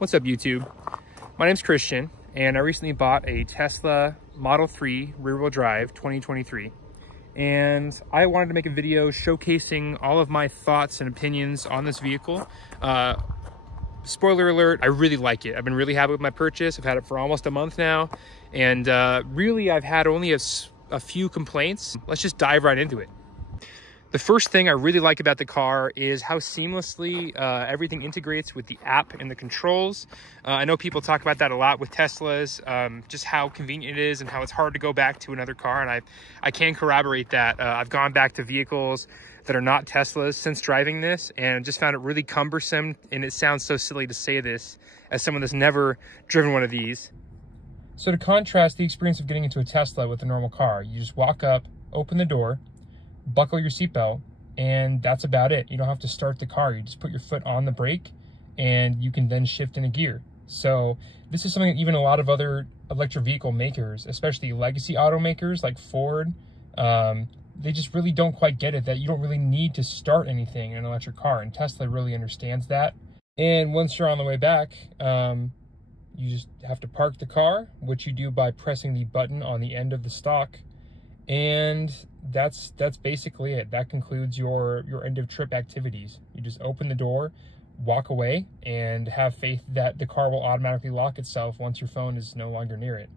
What's up, YouTube? My name's Christian, and I recently bought a Tesla Model 3 rear-wheel drive 2023. And I wanted to make a video showcasing all of my thoughts and opinions on this vehicle. Spoiler alert, I really like it. I've been really happy with my purchase. I've had it for almost a month now. And really, I've had only a few complaints. Let's just dive right into it. The first thing I really like about the car is how seamlessly everything integrates with the app and the controls. I know people talk about that a lot with Teslas, just how convenient it is and how it's hard to go back to another car. And I can corroborate that. I've gone back to vehicles that are not Teslas since driving this and just found it really cumbersome. And it sounds so silly to say this as someone that's never driven one of these. So to contrast the experience of getting into a Tesla with a normal car, you just walk up, open the door, buckle your seatbelt, and that's about it. You don't have to start the car. You just put your foot on the brake and you can then shift into gear. So this is something that even a lot of other electric vehicle makers, especially legacy automakers like Ford, they just really don't quite get it, that you don't really need to start anything in an electric car, and Tesla really understands that. And once you're on the way back, you just have to park the car, which you do by pressing the button on the end of the stalk. And that's basically it. That concludes your end of trip activities. You just open the door, walk away, and have faith that the car will automatically lock itself once your phone is no longer near it.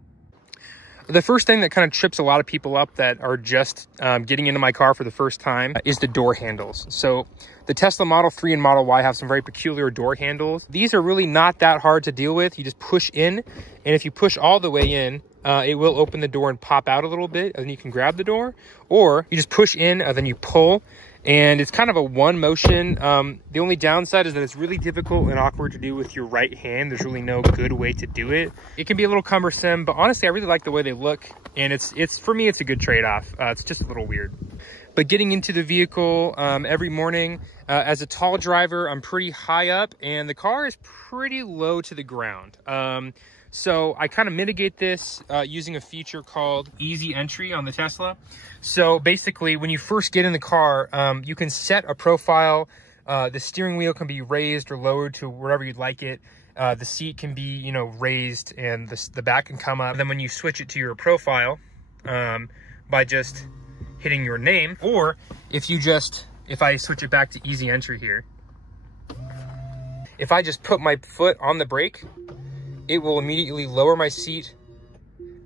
The first thing that kind of trips a lot of people up that are just getting into my car for the first time is the door handles. So the Tesla Model 3 and Model Y have some very peculiar door handles. These are really not that hard to deal with. You just push in, and if you push all the way in, it will open the door and pop out a little bit, and then you can grab the door. Or you just push in, and then you pull, and it's kind of a one motion. The only downside is that it's really difficult and awkward to do with your right hand. There's really no good way to do it. It can be a little cumbersome, but honestly, I really like the way they look, and it's for me, it's a good trade-off. It's just a little weird. But getting into the vehicle every morning, as a tall driver, I'm pretty high up, and the car is pretty low to the ground. So I kind of mitigate this using a feature called Easy Entry on the Tesla. So basically, when you first get in the car, you can set a profile. The steering wheel can be raised or lowered to wherever you'd like it. The seat can be, raised, and the back can come up. And then when you switch it to your profile by just hitting your name, or if I switch it back to Easy Entry here, if I just put my foot on the brake, it will immediately lower my seat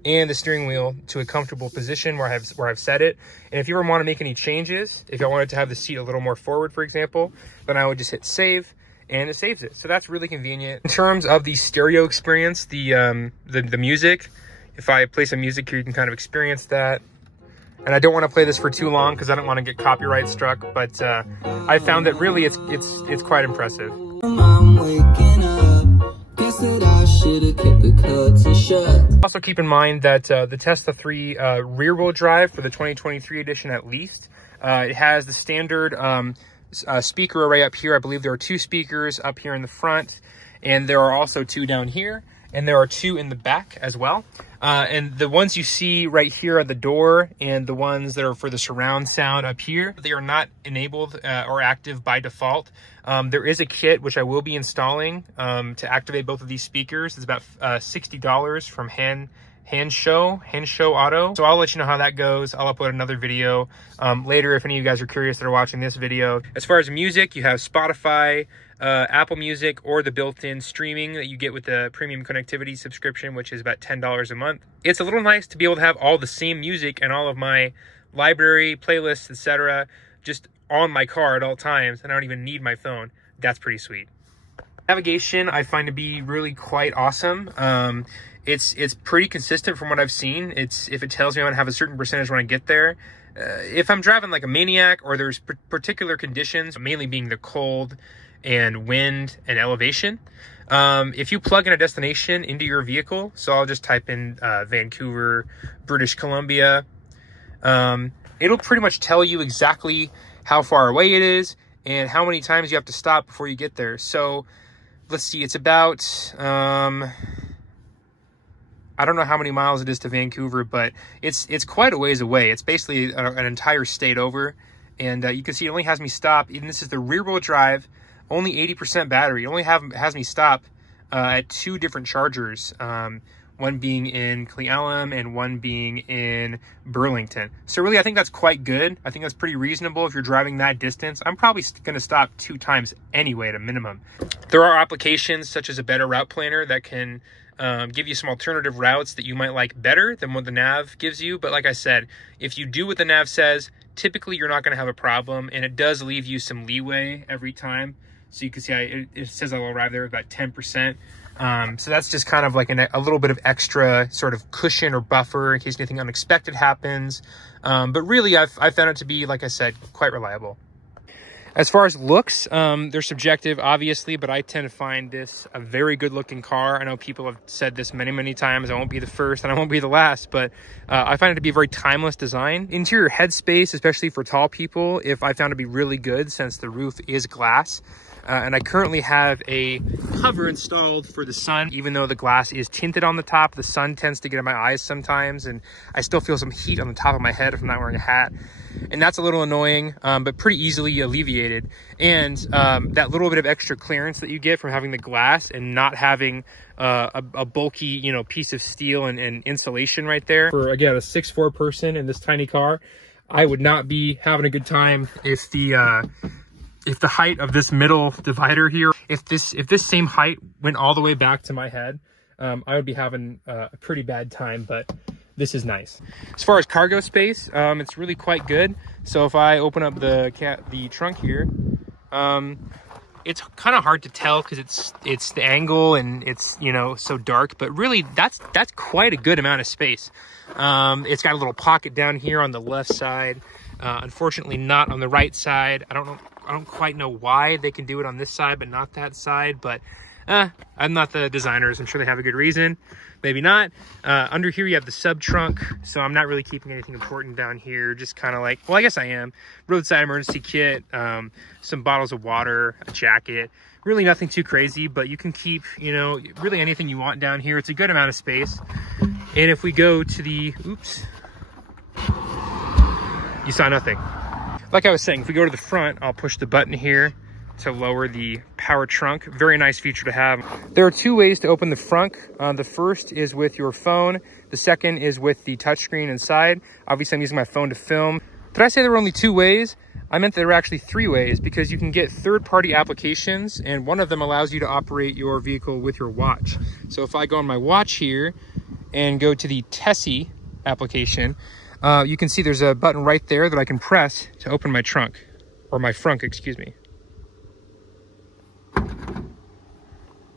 and the steering wheel to a comfortable position where I've set it. And if you ever want to make any changes, if I wanted to have the seat a little more forward, for example, then I would just hit save, and it saves it. So that's really convenient. In terms of the stereo experience, the music, if I play some music here, you can kind of experience that. And I don't want to play this for too long because I don't want to get copyright struck, but I found that really it's quite impressive. I'm waking up. Guess that I should have kept the curtains shut. Also keep in mind that the Tesla 3 rear-wheel drive for the 2023 edition at least, it has the standard speaker array up here. I believe there are 2 speakers up here in the front, and there are also 2 down here, and there are 2 in the back as well. And the ones you see right here at the door and the ones that are for the surround sound up here, they are not enabled or active by default. There is a kit which I will be installing to activate both of these speakers. It's about $60 from Handshow Auto. So I'll let you know how that goes. I'll upload another video later if any of you guys are curious that are watching this video. As far as music, you have Spotify, Apple Music, or the built-in streaming that you get with the premium connectivity subscription, which is about $10 a month. It's a little nice to be able to have all the same music and all of my library, playlists, etc. just on my car at all times, and I don't even need my phone. That's pretty sweet. Navigation I find to be really quite awesome. It's pretty consistent from what I've seen. If it tells me I'm gonna have a certain percentage when I get there. If I'm driving like a maniac, or there's particular conditions, mainly being the cold and wind and elevation, if you plug in a destination into your vehicle, so I'll just type in Vancouver, British Columbia, it'll pretty much tell you exactly how far away it is and how many times you have to stop before you get there. So let's see, it's about I don't know how many miles it is to Vancouver, but it's quite a ways away. It's basically an entire state over, and you can see it only has me stop, and this is the rear-wheel drive, only 80% battery. It only has me stop at 2 different chargers. One being in Cle Elum and one being in Burlington. So really, I think that's quite good. I think that's pretty reasonable if you're driving that distance. I'm probably gonna stop 2 times anyway at a minimum. There are applications such as a better route planner that can give you some alternative routes that you might like better than what the nav gives you. But like I said, if you do what the nav says, typically you're not gonna have a problem, and it does leave you some leeway every time. So you can see it says I'll arrive there with about 10%. So that's just kind of like a little bit of extra sort of cushion or buffer in case anything unexpected happens. But really, I found it to be, like I said, quite reliable. As far as looks, they're subjective, obviously, but I tend to find this a very good looking car. I know people have said this many, many times. I won't be the first and I won't be the last, but I find it to be a very timeless design. Interior headspace, especially for tall people, I found to be really good since the roof is glass. And I currently have a cover installed for the sun. Even though the glass is tinted on the top, the sun tends to get in my eyes sometimes, and I still feel some heat on the top of my head if I'm not wearing a hat. And that's a little annoying, but pretty easily alleviated. And that little bit of extra clearance that you get from having the glass and not having a bulky, piece of steel and insulation right there. For, again, a 6'4" person in this tiny car, I would not be having a good time if the height of this middle divider here, if this same height went all the way back to my head, I would be having a pretty bad time, but this is nice. As far as cargo space, it's really quite good. So if I open up the trunk here, it's kind of hard to tell because it's the angle and it's, so dark, but really that's quite a good amount of space. It's got a little pocket down here on the left side. Unfortunately not on the right side. I don't quite know why they can do it on this side but not that side, but I'm not the designers. I'm sure they have a good reason. Maybe not. Under here you have the sub trunk, so I'm not really keeping anything important down here. Just kind of like, well, I guess I am. Roadside emergency kit, some bottles of water, a jacket. Really nothing too crazy, but you can keep, really anything you want down here. It's a good amount of space. And if we go to the, oops, you saw nothing. Like I was saying, if we go to the front, I'll push the button here to lower the power trunk. Very nice feature to have. There are 2 ways to open the frunk. The first is with your phone. The second is with the touchscreen inside. Obviously, I'm using my phone to film. Did I say there were only 2 ways? I meant there were actually 3 ways because you can get third-party applications, and one of them allows you to operate your vehicle with your watch. So if I go on my watch here and go to the Tessie application, you can see there's a button right there that I can press to open my trunk, or my frunk, excuse me.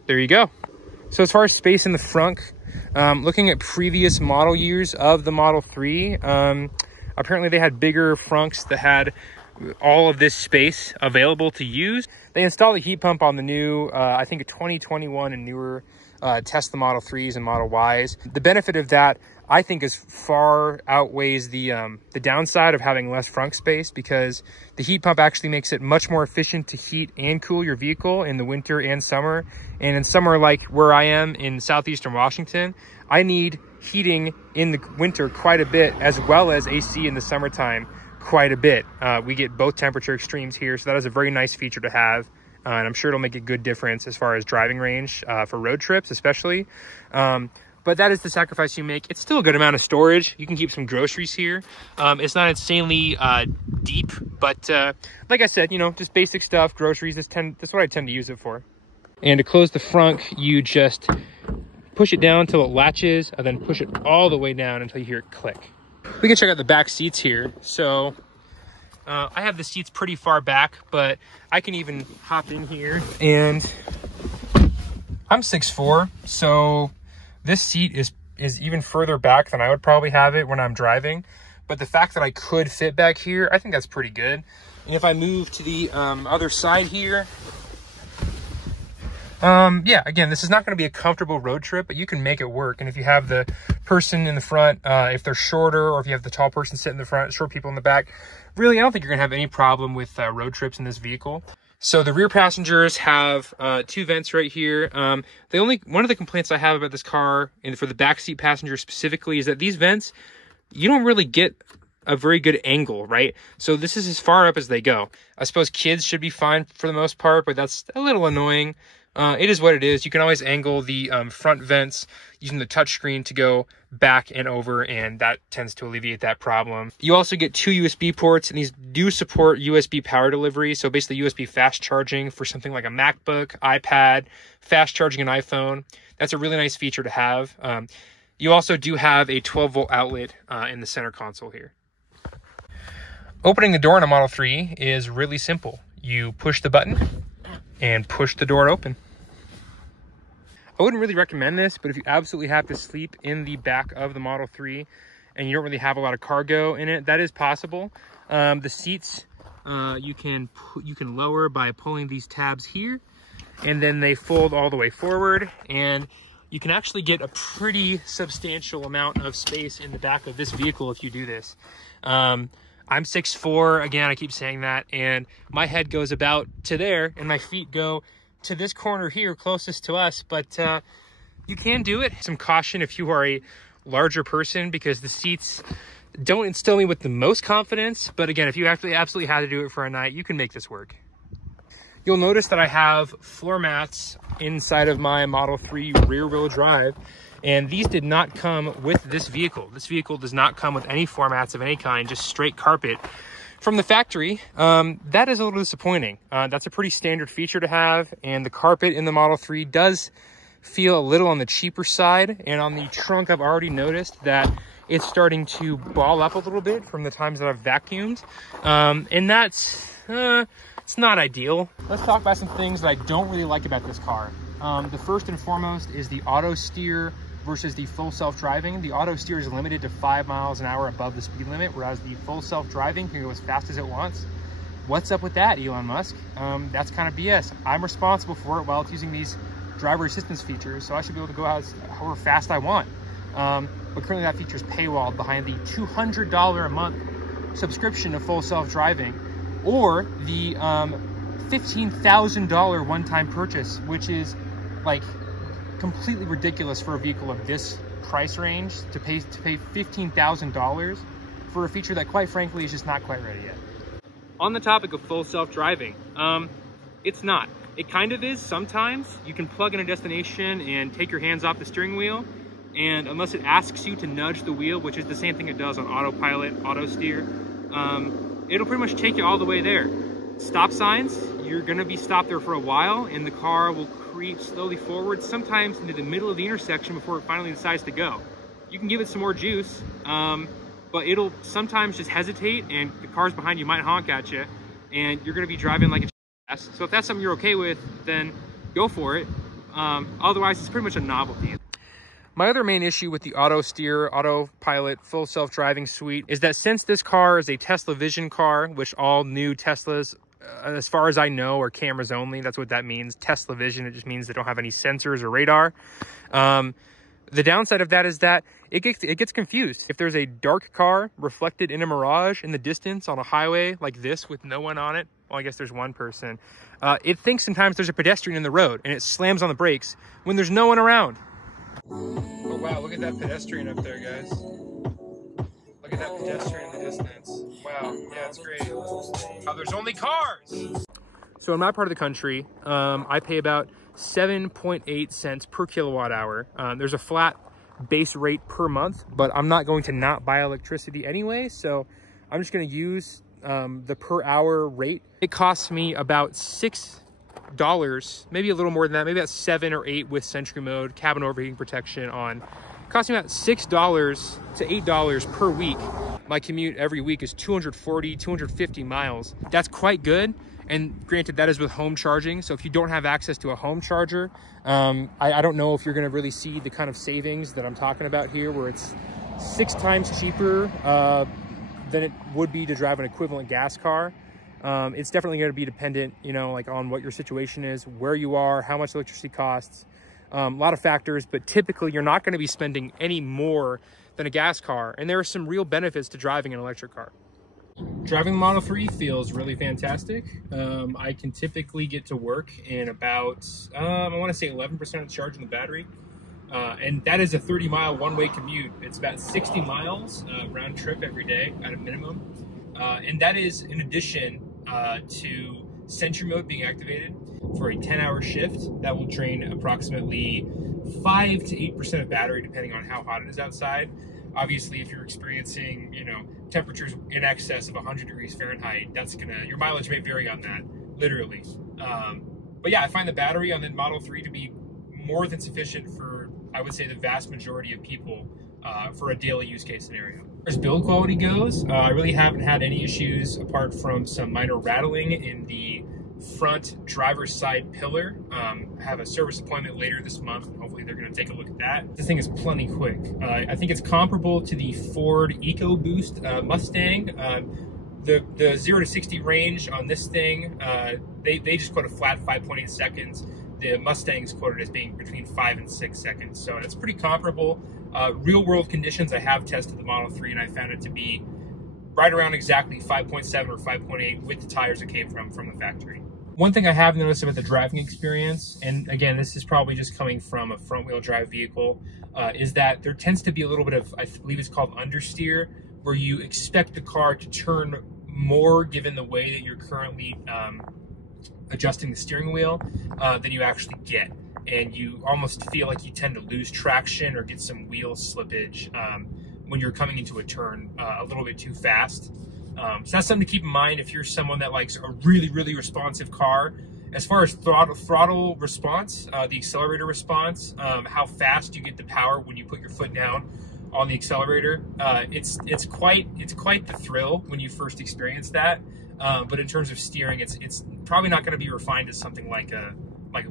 There you go. So as far as space in the frunk, looking at previous model years of the Model 3, apparently they had bigger frunks that had all of this space available to use. They installed a heat pump on the new, I think a 2021 and newer Tesla Model 3s and Model Ys. The benefit of that, I think, is far outweighs the downside of having less frunk space, because the heat pump actually makes it much more efficient to heat and cool your vehicle in the winter and summer. And in summer, like where I am in southeastern Washington, I need heating in the winter quite a bit, as well as AC in the summertime quite a bit. We get both temperature extremes here, so that is a very nice feature to have. And I'm sure it'll make a good difference as far as driving range for road trips, especially. But that is the sacrifice you make. It's still a good amount of storage. You can keep some groceries here. It's not insanely deep, but like I said, just basic stuff, groceries. That's what I tend to use it for. And to close the frunk, you just push it down until it latches, and then push it all the way down until you hear it click. We can check out the back seats here. So I have the seats pretty far back, but I can even hop in here, and I'm 6'4", so this seat is even further back than I would probably have it when I'm driving. But the fact that I could fit back here, I think that's pretty good. And if I move to the other side here, yeah, again, this is not going to be a comfortable road trip, but you can make it work. And if you have the person in the front, if they're shorter, or if you have the tall person sitting in the front, short people in the back, really, I don't think you're going to have any problem with road trips in this vehicle. So the rear passengers have 2 vents right here. One of the complaints I have about this car, and for the backseat passenger specifically, is that these vents, you don't really get a very good angle, right? So this is as far up as they go. I suppose kids should be fine for the most part, but that's a little annoying. It is what it is. You can always angle the front vents using the touchscreen to go back and over, and that tends to alleviate that problem. You also get 2 USB ports, and these do support USB power delivery. So basically USB fast charging for something like a MacBook, iPad, fast charging an iPhone. That's a really nice feature to have. You also do have a 12-volt outlet in the center console here. Opening the door in a Model 3 is really simple. You push the button and push the door open. I wouldn't really recommend this, but if you absolutely have to sleep in the back of the Model 3 and you don't really have a lot of cargo in it, that is possible. The seats you can lower by pulling these tabs here, and then they fold all the way forward, and you can actually get a pretty substantial amount of space in the back of this vehicle if you do this. I'm 6'4", again, I keep saying that, and my head goes about to there, and my feet go to this corner here, closest to us, but you can do it. Some caution if you are a larger person, because the seats don't instill me with the most confidence, but again, if you absolutely had to do it for a night, you can make this work. You'll notice that I have floor mats inside of my Model 3 rear-wheel drive, and these did not come with this vehicle. This vehicle does not come with any floor mats of any kind, just straight carpet from the factory. That is a little disappointing. That's a pretty standard feature to have, and the carpet in the Model 3 does feel a little on the cheaper side, and on the trunk I've already noticed that it's starting to ball up a little bit from the times that I've vacuumed, and that's it's not ideal. Let's talk about some things that I don't really like about this car. The first and foremost is the Autosteer versus the full self-driving. The Autosteer is limited to 5 miles an hour above the speed limit, whereas the full self-driving can go as fast as it wants. What's up with that, Elon Musk? That's kind of BS. I'm responsible for it while it's using these driver assistance features, so I should be able to go out however fast I want. But currently that feature is paywalled behind the $200 a month subscription to full self-driving, or the $15,000 one-time purchase, which is like completely ridiculous for a vehicle of this price range, to pay $15,000 for a feature that quite frankly is just not quite ready yet. On the topic of full self-driving, it's not. It kind of is sometimes. You can plug in a destination and take your hands off the steering wheel, and unless it asks you to nudge the wheel, which is the same thing it does on Autopilot, Autosteer, it'll pretty much take you all the way there. Stop signs, you're gonna be stopped there for a while, and the car will creep slowly forward, sometimes into the middle of the intersection before it finally decides to go. You can give it some more juice, but it'll sometimes just hesitate, and the cars behind you might honk at you, and you're gonna be driving like a ass. So if that's something you're okay with, then go for it. Otherwise, it's pretty much a novelty. My other main issue with the Autosteer, Autopilot, full self-driving suite is that since this car is a Tesla Vision car, which all new Teslas, as far as I know, are cameras only. That's what that means. Tesla Vision, it just means they don't have any sensors or radar. The downside of that is that it gets confused. If there's a dark car reflected in a mirage in the distance on a highway like this with no one on it, well, I guess there's one person, it thinks sometimes there's a pedestrian in the road, and it slams on the brakes when there's no one around. Oh wow, look at that pedestrian up there, guys. Look at that pedestrian in the distance. Wow, yeah, it's great. Oh, there's only cars! So in my part of the country, I pay about 7.8 cents per kilowatt hour. There's a flat base rate per month, but I'm not going to not buy electricity anyway, so I'm just gonna use the per hour rate. It costs me about $6, maybe a little more than that, maybe about 7 or 8 with Sentry mode, cabin overheating protection on. It costs me about $6 to $8 per week. My commute every week is 240, 250 miles. That's quite good. And granted, that is with home charging. So if you don't have access to a home charger, I don't know if you're gonna really see the kind of savings that I'm talking about here, where it's 6 times cheaper than it would be to drive an equivalent gas car. It's definitely going to be dependent, you know, like on what your situation is, where you are, how much electricity costs, a lot of factors, but typically you're not going to be spending any more than a gas car. And there are some real benefits to driving an electric car. Driving the Model 3 feels really fantastic. I can typically get to work in about, I want to say 11% of charge in the battery. And that is a 30-mile one-way commute. It's about 60 miles round trip every day at a minimum. And that is in addition to Sentry mode being activated. for a 10-hour shift. That will drain approximately 5 to 8% of battery, depending on how hot it is outside. Obviously, if you're experiencing, temperatures in excess of 100 degrees Fahrenheit, your mileage may vary on that, literally. But yeah, I find the battery on the Model 3 to be more than sufficient for, I would say, the vast majority of people for a daily use case scenario. As build quality goes, I really haven't had any issues apart from some minor rattling in the front driver's side pillar. I have a service appointment later this month, and hopefully they're going to take a look at that. This thing is plenty quick. I think it's comparable to the Ford EcoBoost Mustang. The 0 to 60 range on this thing, they just quote a flat 5.8 seconds. The Mustang's quoted as being between 5 and 6 seconds, so it's pretty comparable. Real world conditions, I have tested the Model 3 and I found it to be right around exactly 5.7 or 5.8 with the tires that came from the factory. One thing I have noticed about the driving experience, and again, this is probably just coming from a front wheel drive vehicle, is that there tends to be a little bit of, I believe it's called understeer, where you expect the car to turn more given the way that you're currently adjusting the steering wheel than you actually get. And you almost feel like you tend to lose traction or get some wheel slippage when you're coming into a turn a little bit too fast. So that's something to keep in mind if you're someone that likes a really, really responsive car. As far as throttle response, the accelerator response, how fast you get the power when you put your foot down on the accelerator, it's quite the thrill when you first experience that. But in terms of steering, it's probably not going to be refined as something like a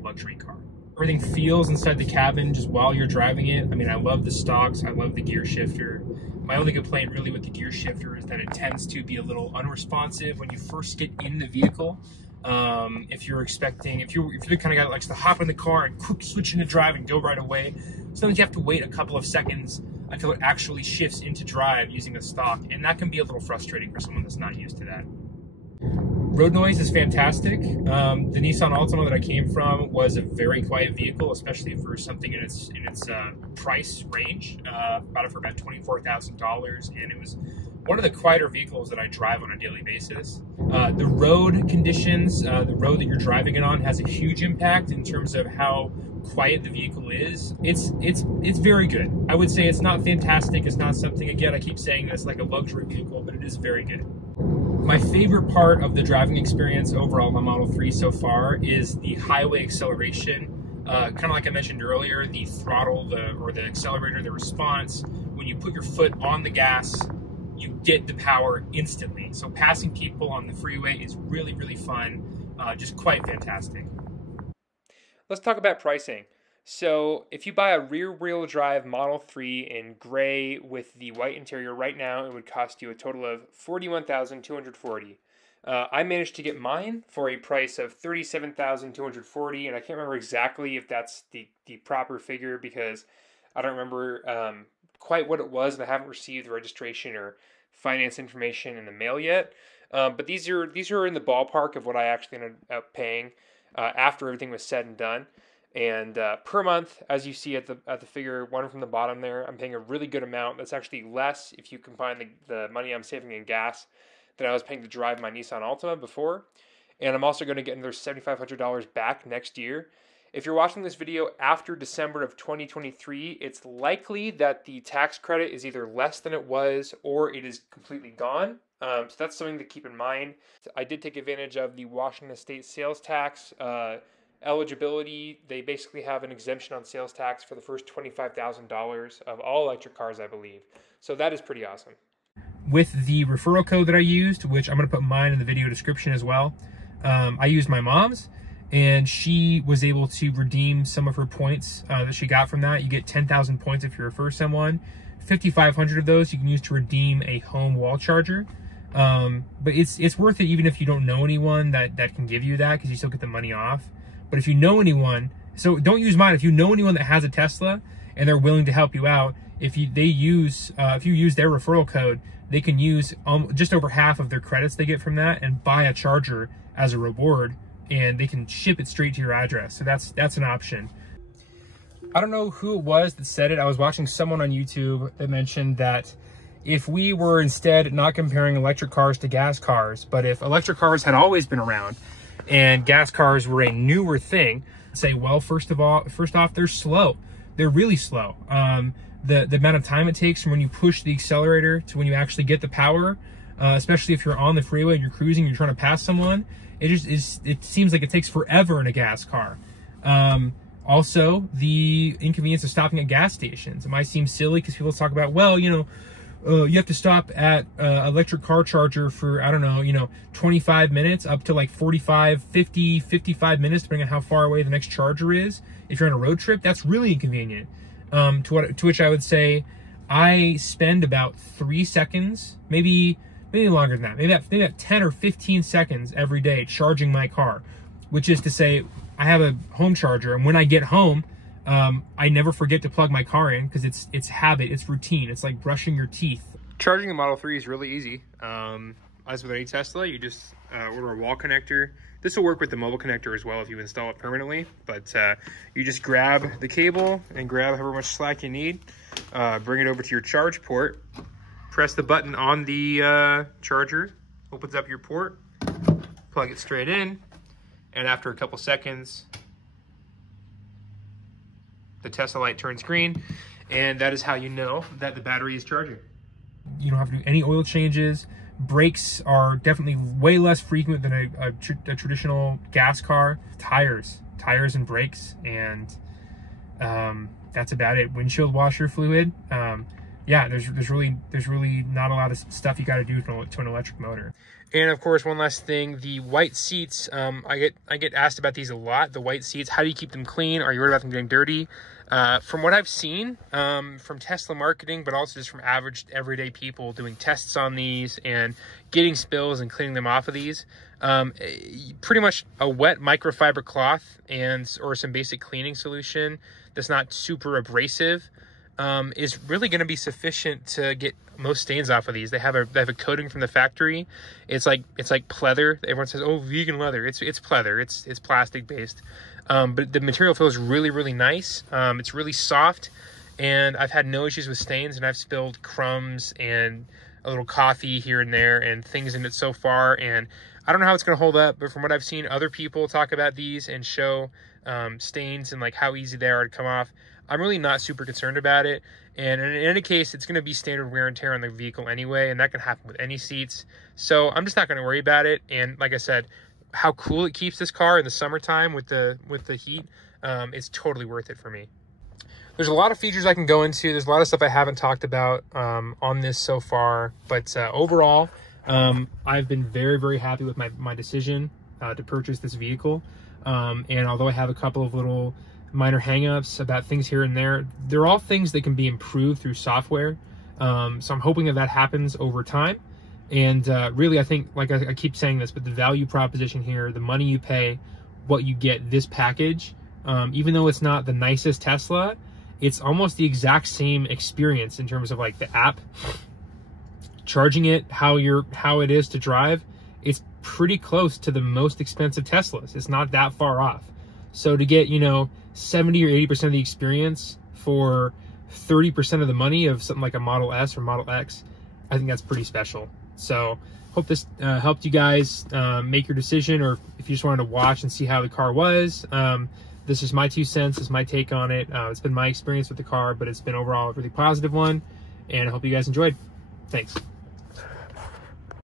luxury car. Everything feels inside the cabin just while you're driving it. I mean, I love the stalks, I love the gear shifter. My only complaint really with the gear shifter is that it tends to be a little unresponsive when you first get in the vehicle. If you're the kind of guy that likes to hop in the car and quick switch into drive and go right away, sometimes you have to wait a couple of seconds until it actually shifts into drive using a stock, and that can be a little frustrating for someone that's not used to that. Road noise is fantastic. The Nissan Altima that I came from was a very quiet vehicle, especially for something in its price range. Bought it for about $24,000, and it was one of the quieter vehicles that I drive on a daily basis. The road conditions, the road that you're driving it on, has a huge impact in terms of how quiet the vehicle is. It's very good. I would say it's not fantastic. It's not something, again, I keep saying this like a luxury vehicle, but it is very good. My favorite part of the driving experience overall on the Model 3 so far is the highway acceleration. Kind of like I mentioned earlier, the throttle, or the accelerator, the response, when you put your foot on the gas, you get the power instantly. So passing people on the freeway is really, really fun, just quite fantastic. Let's talk about pricing. So if you buy a rear-wheel drive Model 3 in gray with the white interior right now, it would cost you a total of $41,240. I managed to get mine for a price of $37,240, and I can't remember exactly if that's the proper figure because I don't remember quite what it was, and I haven't received the registration or finance information in the mail yet. But these are in the ballpark of what I actually ended up paying after everything was said and done. And per month, as you see at the figure one from the bottom there, I'm paying a really good amount. That's actually less if you combine the money I'm saving in gas than I was paying to drive my Nissan Altima before. And I'm also going to get another $7,500 back next year. If you're watching this video after December of 2023, it's likely that the tax credit is either less than it was or it is completely gone. So that's something to keep in mind. I did take advantage of the Washington State sales tax eligibility. They basically have an exemption on sales tax for the first $25,000 of all electric cars, I believe. So that is pretty awesome. With the referral code that I used, which I'm going to put mine in the video description as well, I used my mom's, and she was able to redeem some of her points that she got from that. You get 10,000 points if you refer someone. 5,500 of those you can use to redeem a home wall charger. But it's worth it even if you don't know anyone that can give you that, because you still get the money off. But if you know anyone, so don't use mine. If you know anyone that has a Tesla and they're willing to help you out, if you use their referral code, they can use just over half of their credits they get from that and buy a charger as a reward, and they can ship it straight to your address. So that's an option. I don't know who it was that said it. I was watching someone on YouTube that mentioned that if we were instead not comparing electric cars to gas cars, but if electric cars had always been around, and gas cars were a newer thing, say, well, first off, they're slow. They're really slow. The amount of time it takes from when you push the accelerator to when you actually get the power, especially if you're on the freeway, you're cruising, you're trying to pass someone, it seems like it takes forever in a gas car. Also, the inconvenience of stopping at gas stations. It might seem silly because people talk about, well, you have to stop at electric car charger for, I don't know, 25 minutes up to like 45, 50, 55 minutes, depending on how far away the next charger is. If you're on a road trip, that's really inconvenient. To which I would say, I spend about 3 seconds, maybe longer than that, maybe about 10 or 15 seconds every day charging my car, which is to say, I have a home charger, and when I get home, I never forget to plug my car in because it's habit, it's routine. It's like brushing your teeth. Charging the Model 3 is really easy. As with any Tesla, you just order a wall connector. This will work with the mobile connector as well if you install it permanently, but you just grab the cable and grab however much slack you need, bring it over to your charge port, press the button on the charger, opens up your port, plug it straight in, and after a couple seconds, the Tesla light turns green, and that is how you know that the battery is charging. You don't have to do any oil changes. Brakes are definitely way less frequent than a traditional gas car. Tires and brakes, and that's about it. Windshield washer fluid. Yeah, there's really not a lot of stuff you got to do to an electric motor. And of course, one last thing, the white seats. I get asked about these a lot. The white seats. How do you keep them clean? Are you worried about them getting dirty? From what I've seen from Tesla marketing, but also just from average everyday people doing tests on these and getting spills and cleaning them off of these, pretty much a wet microfiber cloth or some basic cleaning solution that's not super abrasive is really going to be sufficient to get most stains off of these. They have a coating from the factory. It's like pleather. Everyone says, oh, vegan leather. It's pleather. It's plastic based. But the material feels really, really nice. It's really soft, and I've had no issues with stains, and I've spilled crumbs and a little coffee here and there and things in it so far, and I don't know how it's going to hold up, but from what I've seen other people talk about these and show stains and like how easy they are to come off, I'm really not super concerned about it. And in any case, it's going to be standard wear and tear on the vehicle anyway, and that can happen with any seats. So I'm just not going to worry about it. And like I said, how cool it keeps this car in the summertime with the heat, it's totally worth it for me. There's a lot of features I can go into. There's a lot of stuff I haven't talked about on this so far, but overall, I've been very, very happy with my decision to purchase this vehicle. And although I have a couple of little minor hangups about things here and there, they're all things that can be improved through software. So I'm hoping that happens over time. And really, I think, like I keep saying this, but the value proposition here, the money you pay, what you get, this package, even though it's not the nicest Tesla, it's almost the exact same experience in terms of like the app, charging it, how it is to drive. It's pretty close to the most expensive Teslas. It's not that far off. So to get, 70 or 80% of the experience for 30% of the money of something like a Model S or Model X, I think that's pretty special. So hope this helped you guys make your decision, or if you just wanted to watch and see how the car was. This is my 2 cents, this is my take on it. It's been my experience with the car, but it's been overall a really positive one, and I hope you guys enjoyed. Thanks.